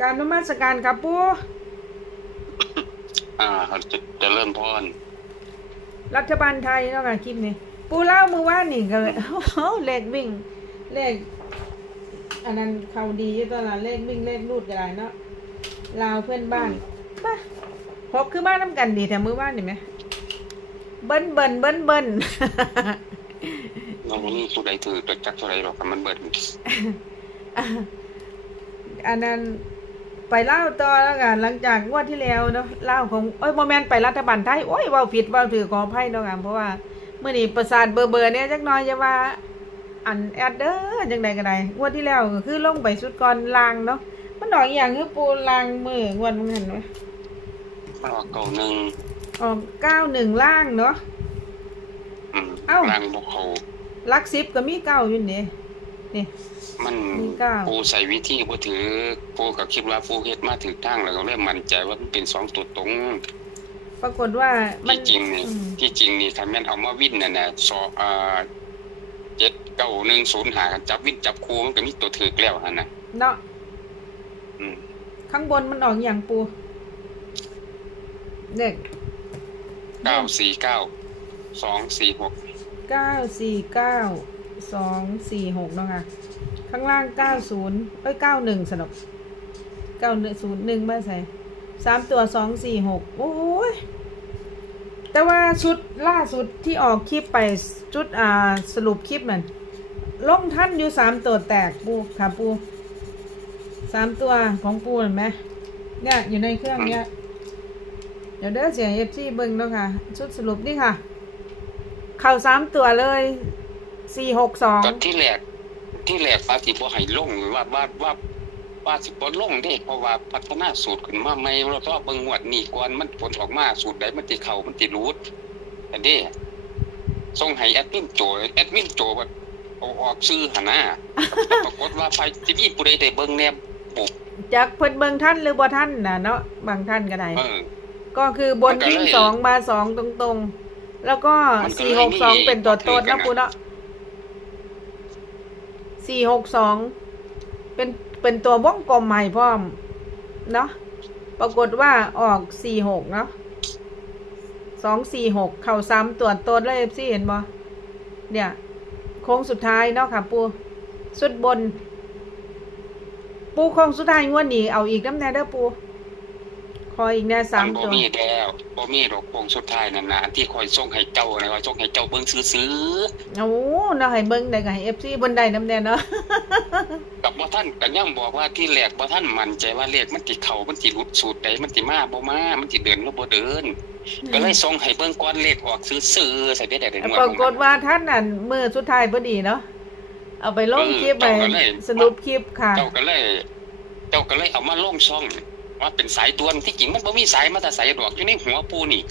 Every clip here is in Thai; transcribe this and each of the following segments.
การนมัสการครับปูอ่าเขาจะเจะเริ่มพรรัฐบาลไทยเนาะค่ะคลิปนี้ปูเล่ามือว่านนี่ก็เลยเลขวิ่ง เลข อันนั้นเขาดีอยู่ตอนนั้นเลขวิ่งเลขรูดก็ได้เนาะลาวเพื่อนบ้านบ้าพกคือบ้านน้ำกันดีแต่มือว่านนี่ไหมเบิ้นเบิ้นเบิ้นเบิ้นน้องนี่ผู้ใดถือตัวจักตัวใดหรอกแต่มันเบิดอันนั้น ไปเล่าต่อแล้วกันหลังจากงวดที่แล้วเนาะเล่าของเอ้ยโมเมนต์ไปรัฐบาลไทยโอ้ยเว่าผิดเว่าถือขออภัยเนาะกันเพราะว่าเมื่อนี้ประสาทเบอร์เบอร์เนี่ยจักหน้อยจะว่าอันแอดเดอร์จังใดก็ได้งวดที่แล้วก็คือลงไปสุดก่อนลางเนาะมันดอกอหย่างคือปูลางมืองวดมึงเห็นไหมมันออกเก่าหนึ่งออกเก้าหนึ่งล่างเนาะอืมเอ้าร่างบกเขาลักซิปก็มีเก้าอยู่นี่ นี่ มันมีเก้าผู้ใส่วิธีผู้ถือผู้ก็คิดว่าผู้เฮ็ดมาถือทางแล้วก็เริ่มมั่นใจว่ามันเป็นสองตัวตรง ปรากฏว่ามันที่จริงนี่อืมที่จริงนี่คันแม่นเอามาวินน่ะนะสออ่าเจ็ดเก้าหนึ่งศูนย์หากันจับวินจับครูมันก็มีตัวถือแล้วหั่นน่ะเนาะอืมข้างบนมันออกอหย่างปูเด็กเก้าสี่เก้าสองสี่หกเก้าสี่เก้า สองสี่หกเนาะค่ะ ข้างล่างเก้าศูนย์เอ้ยเก้าหนึ่งสนุกเก้าหนึ่งศูนย์หนึ่งมาใส่สามตัวสองสี่หกโอ้ยแต่ว่าชุดล่าสุดที่ออกคลิปไปชุดอ่าสรุปคลิปมันลงท่านอยู่สามตัวแตกปูค่ะปูสามตัวของปูเห็นไหมเนี่ยอยู่ในเครื่องเนี้ยเดี๋ยวเด้อเสียงเอฟซีเบิ้งเนาะค่ะ ชุดสรุปนี่ค่ะ เข่าสามตัวเลย สี่หกสองก็ที่แรกที่แรกว่าสิบ่ให้ลงว่าว่าว่าว่าสิบ่ลงเด้เพราะว่าพัฒนาสูตรขึ้นมาใหม่เราต้องเบิ่งงวดนี้ก่อนมันผลออกมาสูตรใดมันสิเข้ามันสิรูดอันนี้ส่งให้แอดมินโจแอดมินโจว่าเอาออกชื่อหั่นนะแต่ปรากฏว่าไฟสิมีผู้ใดได้เบิ่งแนบปุบจากเพิ่นเบิ้งท่านหรือบ่ท่านนะเนาะบางท่านก็ได้เออก็คือบนมันก็วิ่งเลยสองมาสองตรงๆ แล้วก็มันก็สี่เลหยกสองมีเป็นตัวโต้นถือกันะนนะปูเนาะ สี่หกสองเป็นเป็นตัววงกลมใหม่พร้อม เนาะปรากฏว่าออกสี่หกเนาะสองสี่หกเข่าซ้ำตรวจตัวเลยซี่เห็นบ่เนี่ยโค้งสุดท้ายเนาะค่ะ ปูสุดบน ปูโค้งสุดท้ายงวดนี้เอาอีกน้ำแน่เด้อปู คอยอีกแน่สามนบ่ตัวมีแล้วบ่มีดอกโป่งสุดท้ายนั่นน่ะอันที่คอยส่งให้เจ้านะว่าส่งให้เจ้าเบิ่งซื่อๆโอ้เนาะให้เบิ่งได้ก็ให้ FC บนได้น้ำแน่เนาะกับว่าท่านก็ยังบอกว่าที่แรกว่าท่านมั่นใจว่าเลขมันติเข้ามันติหลุดสูตรใดมันติมาบ่มามันติเดินหรือบ่เดินก็เลยส่งให้เบิ่งก่อนเลขออกซื่อๆใส่ได้ได้ได้งวดปรากฏว่าท่านนั่นมือสุดท้ายพอดีเนาะเอาไปลงคลิปไปเออเจ้าก็เลยสรุปคลิปค่ะ เจ้าก็เลย เจ้าก็เลยเอามาลงช่อง ว่าเป็นสายด่วนที่จริงมันบ่มีสายมาแต่สายดอกอยู่ในหัวปูนี่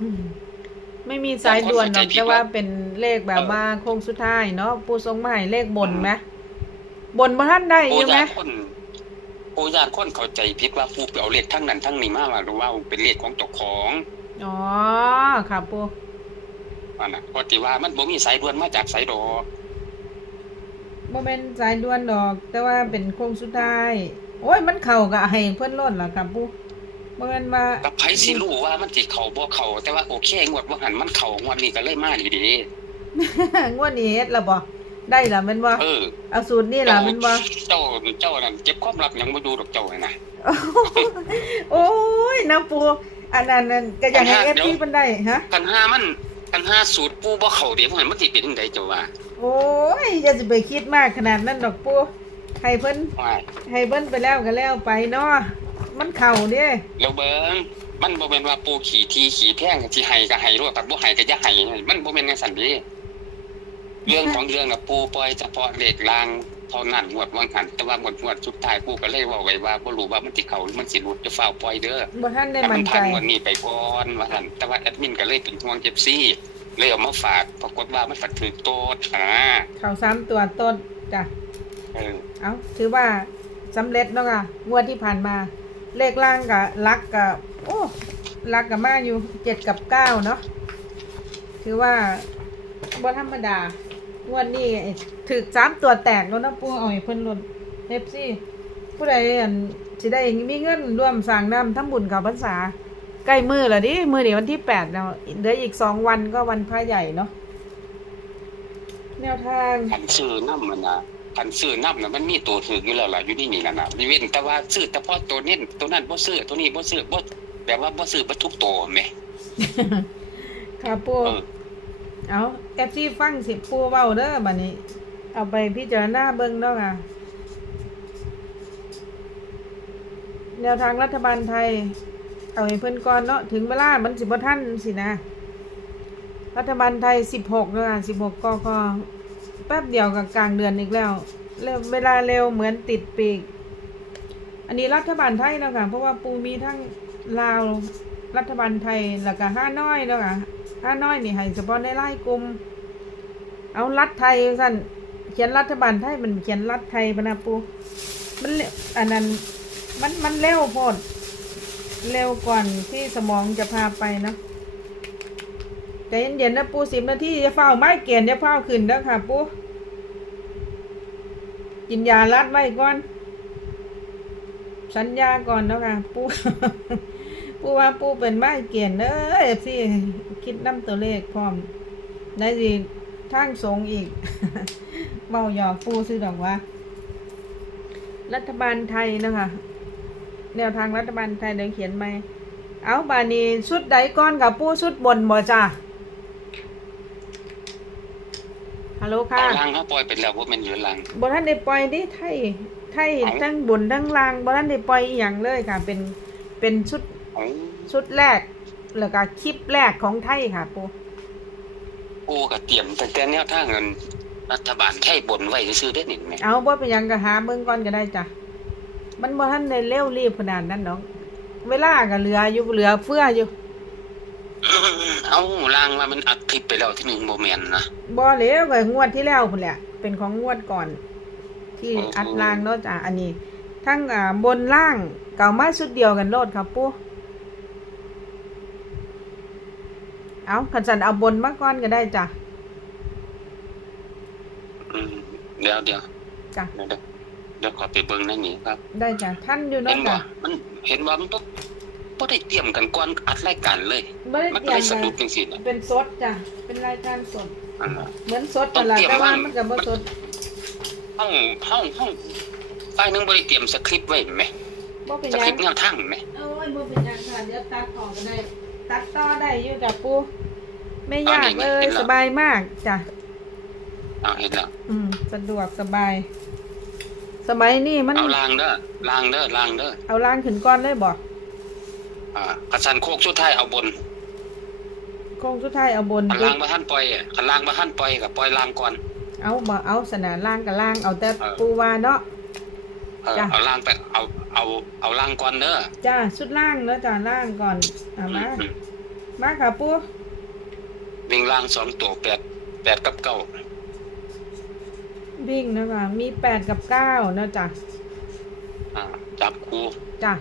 อืมไม่มีสายด่วนหรอกบางคนเข้าใจผิดแต่ว่าว่าเป็นเลขแบบเออว่าโค้งสุดท้ายเนาะปูทรงมาให้เลขบนไหมบนบ่ท่านได้อปูยู่ไหมญาติคนปูญาติคนเข้าใจผิดว่าปูไปเอาเลขทั้งนั้นทั้งนี้มาว่าหรือว่าเป็นเลขของเจ้าของอ๋อค่ะปูว่าน่ะเพราะที่ว่ามันบ่มีสายด่วนมาจากสายดอกบ่เป็นสายด่วนดอก แต่ว่าเป็นโค้งสุดท้าย โอ้ยมันเข้าก็ให้เพิ่นล้นล่ะค่ะปูบ่แม่นว่ากับไผสิรู้ว่ามันสิเข้าบ่เข้าแต่ว่าโอเคงวดว่าหันมันเข้างวดนี้ก็เลยมาดีดีงวดนี้เฮ็ดและบ่ได้ล่ะแม่นบ่เออเอาสูตรนี่ล่ะแม่นบ่เจ้าเจ้านั่นเก็บความลับหยังบ่ดูดอกเจ้าน่ะนะโอ้ยน้ำปูอันนั้นนั่นก็อยากให้อัเอนฟนั้นซีเดี๋ยวมันได้ฮะกันหามันกันหาสูตรปูบ่เข้าเดี๋ยวมันมันสิเป็นจังไดเจ้าว่าโอ้ยอย่าจะไปคิดมากขนาดนั้นดอกปู ให้เพิ่นว่าให้เพิ่นไปแล้วก็แล้วไปเนาะมันเข่าเด้แล้วเบิ่งมันบ่แม่นว่าปูขี่ทีขี่แพงสิให้ก็ให้รวดครับบ่ให้ก็อย่าให้มันบ่แม่นจังซั่นเด้เรื่องของเรื่องน่ะปูปล่อยเฉพาะเลขลางเท่านั้นงวดวังหันแต่ว่าหมดงวดสุดท้ายปูก็เลยเว้าไว้ว่าบ่รู้ว่ามันสิเข้าหรือมันสิหลุดจะฝ้าวปล่อยเด้อ บ่ท่านได้แต่มัมั่นนผ่าใจนวันนี้ไปก่อนว่าท่านแต่ว่าแอดมินก็เลยเป็นห่วงเจ็บซี่เลยเอามาฝากปรากฏว่ามันฝัดถือโตดอ่าเข่าซ้ำตัวต้นจ้ะ เออเอาถือว่าสำเร็จเนาะค่ะงวดที่ผ่านมา เลขล่างกับลักกับโอ้ลักกับมาอยู่เจ็ดกับเก้าเนาะถือว่าบ่ธรรมดางวดนี้ถึกสามตัวแตกแล้วนะปูเอาให้เพิ่นหล่นเอฟซีผู้ใดอันสิได้มีเงินร่วมสร้างน้ำทำบุญกับพรรษาใกล้มือแล้วดิมือเดี๋ยววันที่แปดแล้วเหลืออีกสองวันก็วันพระใหญ่เนาะแนวทางคันซื้อน้ำมันนะ คันซื้อน้ำน่ะมันมีตัวถืออยู่แล้วล่ะอยู่นี่นี่นั่นน่ะมีเว้นแต่ว่าซื้อแต่พอตัวนี้ตัวนั้นบ่ซื้อตัวนี้บ่ซื้อบ่แบบว่าบ่ซื้อบ่ทุกตัวแหมค่ะปูเออเอาแอฟซี่ฟังสิปูเว้าเด้อบัดนี้ เอาไปพิจารณาเบิ่งเนาะค่ะแนวทางรัฐบาลไทย เอาให้เพิ่นก่อนเนาะถึงเวลามันสิบ่ทันสินะ รัฐบาลไทย16เนาะค่ะ16กก แป๊บเดียวกับกลางเดือนอีกแล้วเร็วเวลาเร็วเหมือนติดปีก อันนี้รัฐบาลไทยเนาะค่ะเพราะว่าปูมีทั้งลาวรัฐบาลไทยแล้วก็ห้าน้อยเนาะค่ะห้าน้อยนี่ให้เฉพาะในไล่กลุ่มเอารัฐไทยสั่นเขียนรัฐบาลไทยมันเขียนรัฐไทยปนะปูมันเร็วอันนั้นมันมันเร็วโพดเร็วก่อนที่สมองจะพาไปเนาะ ใจเย็นๆนะปูสิบนาทีจะเฝ้าไม้เกียนจะเฝ้าขึ้นเด้อค่ะปูกินยาลัดไว้ก่อน สัญญาก่อนเนะค่ะปูปูว่าปูเป็นไม้เกียนเด้อเอฟซีคิดน้ำตัวเลขพร้อมได้สิทางสงอีกเบาหยอกปูซื้อดอกว่า รัฐบาลไทยนะคะแนวทางรัฐบาลไทยเดี๋ยวเขียนไหมเอาบานีชุดใดก้อนกับปูชุดบนบ่จ้า ฮัลโหลค่ะเอาล่างเขาปล่อยไปแล้วบ่แม่นอยู่ล่างบ่ท่านได้ปล่อยดิไทยไทยเอาทั้งบนทั้งล่างบ่ท่านได้ปล่อยอหย่างเลยค่ะ เป็นเป็นชุดเอาชุดแรกแล้วก็คลิปแรกของไทยค่ะปูโอ้ก็เตรียมแต่แต่แนวทางเงินรัฐบาลไทยบนไว้ซื่อๆได้นี่แหมเอาบ่เป็นหยังก็หาเบิ่งก่อนก็ได้จ้ะมันบ่ทันได้เร็วรีบขนาดนั้นดอกเวลาก็เหลืออยู่เหลือเฟืออยู่ เอาล่างว่ามันอัดคลิปไปแล้วที่หนึ่งบ่แม่นนะบ่เหลวก็งวดที่แล้วพุ่นแหละ เป็นของงวดก่อน ที่อ๋ออัอัดล่างเนาะจ้ะอันนี้ ทั้งอ่าบนล่างเก่ามาชุดเดียวกันโลดครับปู่เอาขันสันเอาบนมาก่อนก็ได้จ้ะอืมเดี๋ยวเดี๋ยวจ้ะเดี๋ยวเดี๋ยวเดี๋ยวขอไปเบิ่งในนี้ครับ ได้จ้ะท่านอยู่เห็เนาะนบ่จ้ะมันเห็นว่ามันบ่ บ่ได้เตรียมกันก่อนอัดรายการเลย บ่ได้มันเตก็รียเลมยสะกันดุดจังซี่น่ะเป็นสดจ้ะ เป็นรายการสด อ่า เหมือนสดแต่นละต้องเตรียมแต่ว่าไว้มันก็บ่สดห้องห้องห้องฝ่ายหนึงบ่ได้เตรียมสคริปต์ไว้แหมบ่เป็นสหคยัริงปต์แนวทางแหมโอ้ยบ่เป็นหยังค่ะเดี๋ยวตัดออกก็ได้ ตัดต่อได้อยู่จ้ะปู่ไม่ยากเลยสบายมากจ้ะเอาเห็นแล้วอืม สะดวกสบาย สมัยนี้มัน เอาล่างเด้อล่างเด้อล่างเด้อเอาล่างขึ้นก้อนเลยบ่อ่าคันสันโคกสุดท้ายเอาบนโค้งสุดท้ายเอาบนคันล่างบ่ทันปล่อยอะคันล่างบ่ทันปล่อยก็ปล่อยล่างก่อน เอาบ่เอาสนานล่างกับล่างเอาแต่เออ ปูวาเนาะ เออจ้ะ เอาล่างไปเอาเอาเอาล่างก่อนเด้อจ้าชุดล่างเนาะจ้าล่างก่อนเอามาอืมมาค่ะปูวิ่งล่างสองตัวแปดแปดกับเก้าวิ่งเนาะคะมีแปดกับเก้าเนาะจ้ะอ่าจับคู่จ้ะ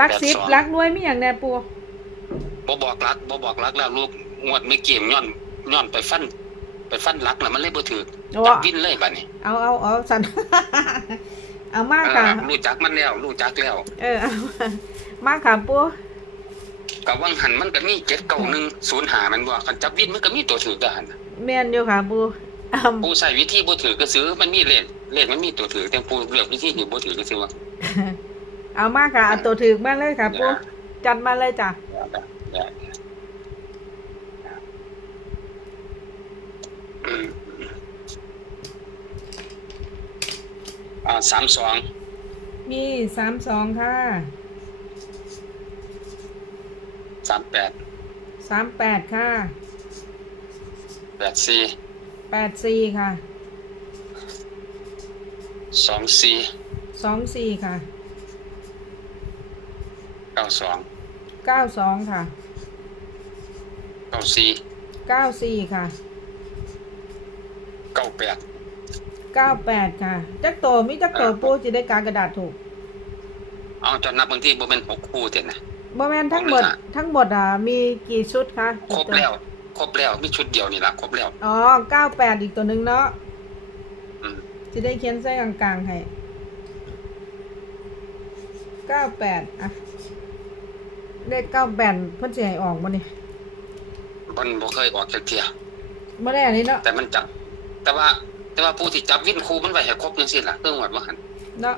ลักแปดสิบสองลักด้วยมีอย่างแน่ปูบ่บอกรักบ่บอกรักแล้วลูกงวดไม่เกี่ยมย้อนย้อนไปฟัน ไปฟันรักน่ะมันเลยบ่ถือโอ้จับวินเลยบัดนี้เอาเอาเอาสันเอามาเอค่ะอรู้จักมันแล้วรู้จักแล้ว เออเอามาค่ะปูกับวังหันมันก็มีเจ็ดเก้าหนึ่งศูนย์หามันบ่คันจับวินมันก็มีตัวถือได้หั่นน่ะเมียนอยู่ค่ะปูอ่าผู้ใช้วิธีบ่ถือก็ซื้อมันมีเลขเลขมันมีตัวถือแต่ผู้เลือกวิธีที่บ่ถือก็ซื้อว่า เอามาค่ะเอาตัวถือมาเลยค่ะปูจัดมาเลยจ้ะอืมอ่าสามสอง มีสามสองค่ะ สามแปด สามแปดค่ะ แปดสี่แปดสี่ค่ะ สองสี่ สองสี่ค่ะเก้าสองเก้าสองค่ะเก้าสี่เก้าสี่ค่ะเก้าแปดเก้าแปดค่ะ จักโตมีจักโตปูจะได้การกระดาษถูก เอาจนนับบางทีบ่เป็นหกคู่เต็นะบอแมนทั้งหมดผมเลยค่ะทั้งหมดอะมีกี่ชุดคะครบแล้วครบแล้วมีชุดเดียวนี่ล่ะครบแล้วอ๋อเก้าแปดอีกตัวหนึ่งเนาะอืมจะได้เขียนใส่กลางๆให้เก้าแปดอะ เลขเก้าแปดเพิ่นสิให้ออกบ่นี่มันบ่เคยออกจากเที่ยบ่ได้อันนี้เนาะแต่มันจับ แต่ว่า แต่ว่าผู้ที่จับวินครูมันไว้ให้ครบจังซี่ล่ะเพิ่งหมดว่าหั่นเนาะ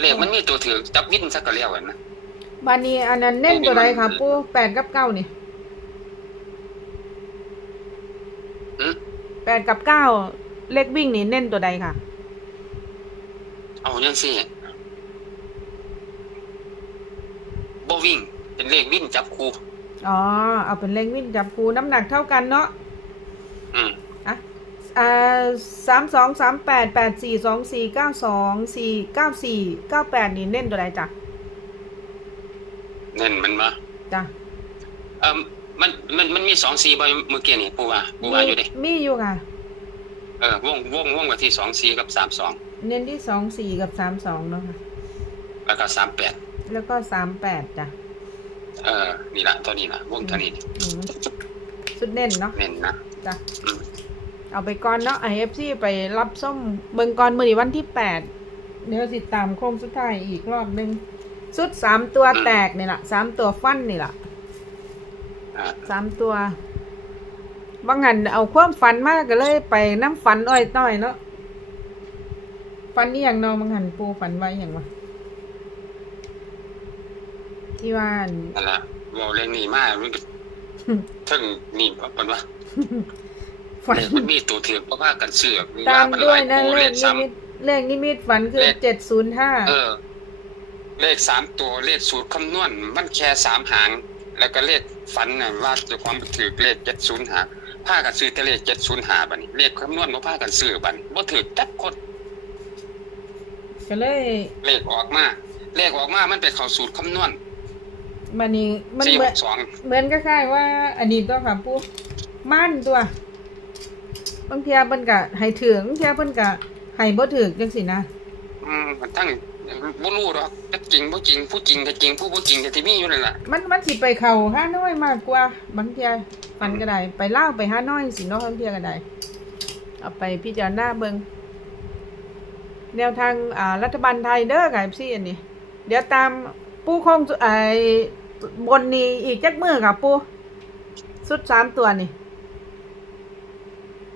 เลขมันมีตัวถือจับวินซะก็แล้วอะนะบานนี้อันนั้นเน้นตัวใดค่ะปูแปดกับเก้านี่อือแปดกับเก้าเลขวิ่งนี่เน้นตัวใดค่ะ เอาจังซี่ บ่วิ่ง เป็นเลขวินจับครูอ๋อ เอาเป็นเลขวิ่งจับคูน้ำหนักเท่ากันเนาะอืมอะอ่าสามสองสามแปดแปดสี่สองสี่เก้าสองสี่เก้าสี่เก้าแปดนี่เน้นตัวใดจ้ะเน้นมันมาจ้ะเอ่อมันมันมันมี2 4บ่เมื่อกี้นี่ปูว่าปูว่าอยู่เด้มีอยู่ค่ะ เออวงวงวงไว้ที่2 4กับ3 2เน้นที่สองสี่กับสามสองเนาะค่ะแล้วก็38แล้วก็สามแปดจ้ะ เออนี่ล่ะตัวนี้ล่ะวงเท่านี้อืมสุดเน้นเนาะเน้นนะจ้ะ อืมเอาไปก่อนเนาะไอเอฟซีไปรับส้มเบิงก่อนมือนีวันที่แปดเดี๋ยวติดตามโค้งสุดท้ายอีกรอบหนึง สุดสามตัวแตกนี่แหละสามตัวฟันนี่แหละอ่าสามตัวบางหันเอาความฝันมากก็เลยไปน้ำฝันอ้อยต้อยเนาะฝันนี่อย่างเนอบางหันปูฝันไว้อย่างวะ ที่ว่าอันนั่นล่ะเว้าเรื่องนี้มามันก็ถึงนี่ว่าเพิ่นว่าฝันเลขมันมีตัวถือเพราะว่ากันเสือกตามด้วยนะเลเลขขซ้นิมิตเลขนิมิตฝันคือเลขเจ็ดศูนย์ห้าำเออ เลขสามตัวเลขสูตรคำนวณมันแค่สามหาง แล้วก็เลขฝันน่ะว่าเจะความถือเลขเจ็ดศูนย์หาพากันซื้อแต่เลขเจ็ดศูนย์หาบัดนี้เลขคำนวณบ่พากันซื้อบัดนี้บ่ถือจักคนก็เลยเลขออกมาเลขออกมามันไปเข้าสูตรคำนวณ มันนี่มันสี่เหหมือนกสองเหมือนก็คล้ายๆว่า อันนี้ตัวค่ะปูม่านตัวบางเทียเพิ่นก็ให้ถึงบางเทียเพิ่นก็ให้บ่ถึกจังซี่นะอืมมันทั้งบ่รู้ดอกจักจริงบ่จริงผู้จริงก็จริงผู้บ่จริงก็สิมีอยู่นั่นล่ะมันมันสิไปเข้าห้าน้อยมากกว่าบางเทียมันก็ได้ไปเล่าวไปห้าน้อยสิเนาะบางเทียก็ได้เอาไปพิจารณาเบิ่งแนวทางอ่ารัฐบาลไทยเด้อค่ะพี่อันนี้ เดี๋ยวตาม ปูคงไอ้บนนี้อีกจักมือค่ะปูสุดสามตัวนี่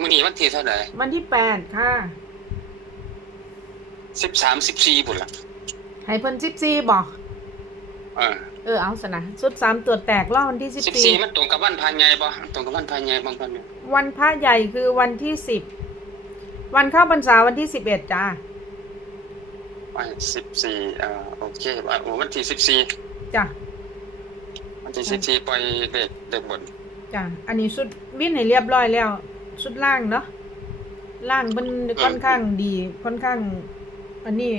มื้อนี้วันที่เท่าใดวันที่แปดค่ะ13 14พุ่นล่ะให้เพิ่นสิบสี่บอกเออเออเอาสนะสุดสามตัวแตกรอบวันที่สิบสี่14มันตรงกับวันพาใหญ่บ่ตรงกับวันพาใหญ่บางคนเนี่ยวันพระใหญ่คือวันที่สิบวันเข้าพรรษาวันที่สิบเอ็ดจ้า วัน14เอ่อโอเคว่าโอ้วันที่14จ้ะวันที่14ปล่อยเด็กเด็กบนจ้ะอันนี้สุดวิ่นให้เรียบร้อยแล้ว สุดล่างเนาะล่างมันค่อนข้างดี ค่อนข้าง อันนี้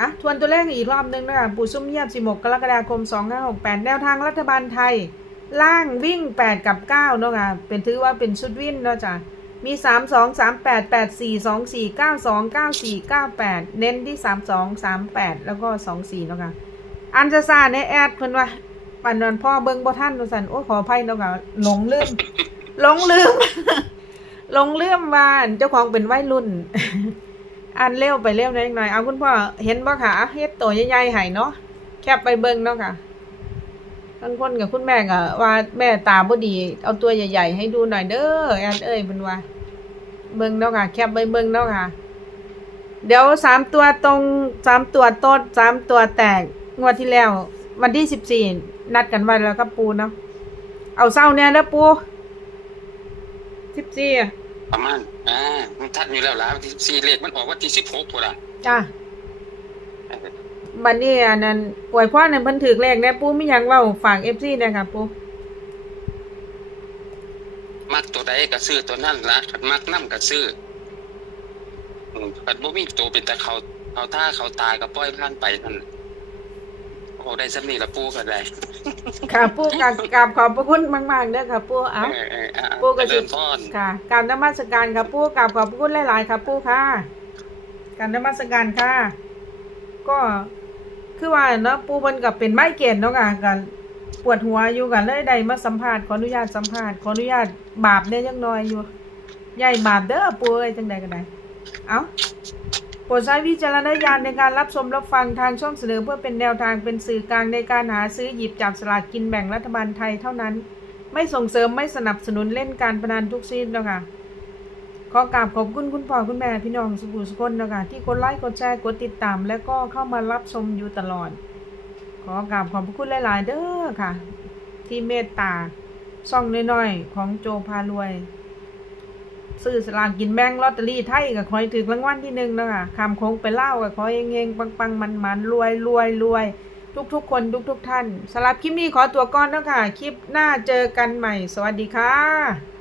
อะทวนตัวเลขอีกรอบนึงนะคะปู่ซุ่มเยียบ16กรกฎาคม2568แนวทางรัฐบาลไทย ล่างวิ่ง 8 กับ9เนาะค่ะเป็นถือว่าเป็นชุดวิ่นเนาะจ้ะ มี3 2 3 8 8 4 2 4 9 2 9 4 9 8เน้นที่3 2 3 8แล้วก็2 4เนาะค่ะ อันจะซาในแอดเพิ่นว่าปันนอนพ่อเบิ่งบ่ทันว่าซั่นโอ้ขออภัยเนาะค่ะหลงลืมหลงลืมหลงลืมว่าเจ้าของเป็นวัยรุ่นอันเร็วไปเร็วหน่อยหน่อยเอาคุณพ่อเห็นบ่ค่ะเฮ็ดตัวใหญ่ๆให้เนาะแคบไปเบิ่งเนาะค่ะ บางคนกับคุณแม่ก็ว่าแม่ตาบ่ดี เอาตัวใหญ่ ๆ ให้ดูหน่อยเด้อแอนเอ้ยเพิ่นว่าเบิ่งเนาะค่ะ แคบไปเบิ่งเนาะค่ะ เดี๋ยวสามตัวตรงสามตัวโต้นสามตัวแตกงวดที่แล้ว วันที่สิบสี่นัดกันไว้แล้วครับปูเนาะเอาเศร้าเนี่ยนะปูสิบสี่ประมาณอ่ามันทัดอยู่แล้วล่ะวันที่14เลขมันออกวันที่16พุ่นล่ะจ้า บันนี้อันนั้นป่วยพ่อเนี่ยเพิ่นถือเลขเนี่ยปูมีหยังเว้าฝากเอฟซีเนี่ยค่ะปูมักตัวใดก็ซื้อตัวนั้นล่ะคันมักนํก็ซื้ออืมคันบ่มีตัวเป็นแต่เขาเขาท่าเขาตาก็ปล่อยผ่านไปนั่นน่ะโอ้ได้ซำนี้ละปูก็ได้ค่ะปูกราบกราบขอบพระคุณมากๆเด้อค่ะปูเอ้าเออเอออะปูก็สิเริ่มพร ค่ะการนมัสการค่ะปูกราบขอบพระคุณหลาย ๆ ค่ะปูค่ะการนมัสการค่ะ ก็ คือว่าเนาะปูเพิ่นกับเป็นไม้เกณฑ์เนาะค่ะกันปวดหัวอยู่กันเลยได้มาสัมภาษณ์ขออนุญาตสัมภาษณ์ขออนุญาตบาปเนี่ยยังน้อยอยู่ใหญ่บาปเด้อปูเอ้ยจังใดก็ไดเอ้าโปรดใช้วิจารณญาณในการรับชมรับฟังทางช่องเสนอเพื่อเป็นแนวทางเป็นสื่อกลางในการหาซื้อหยิบจับสลากกินแบ่งรัฐบาลไทยเท่านั้น ไม่ส่งเสริมไม่สนับสนุนเล่นการพนันทุกชนิดนะคะ ขอกราบขอบคุณคุณพ่อคุณแม่พี่น้องสุขุสุคนนะคะที่กดไลค์กดแชร์กดติดตาม และก็เข้ามารับชมอยู่ตลอด ขอกราบขอบคุณหลาย ๆ เด้อค่ะ ที่เมตตาช่องน้อยๆของโจพารวยซื้อสลากกินแบ่งลอตเตอรี่ไทยก็ขอให้ถึงรางวัลที่หนึ่งนะคะคำโค้งไปเล่าวก็ขอยเฮงๆปังๆมันๆรวยรวยรวยทุกๆคนทุกๆท่านสำหรับคลิปนี้ขอตัวก่อนเนาะค่ะ คลิปหน้าเจอกันใหม่ สวัสดีค่ะ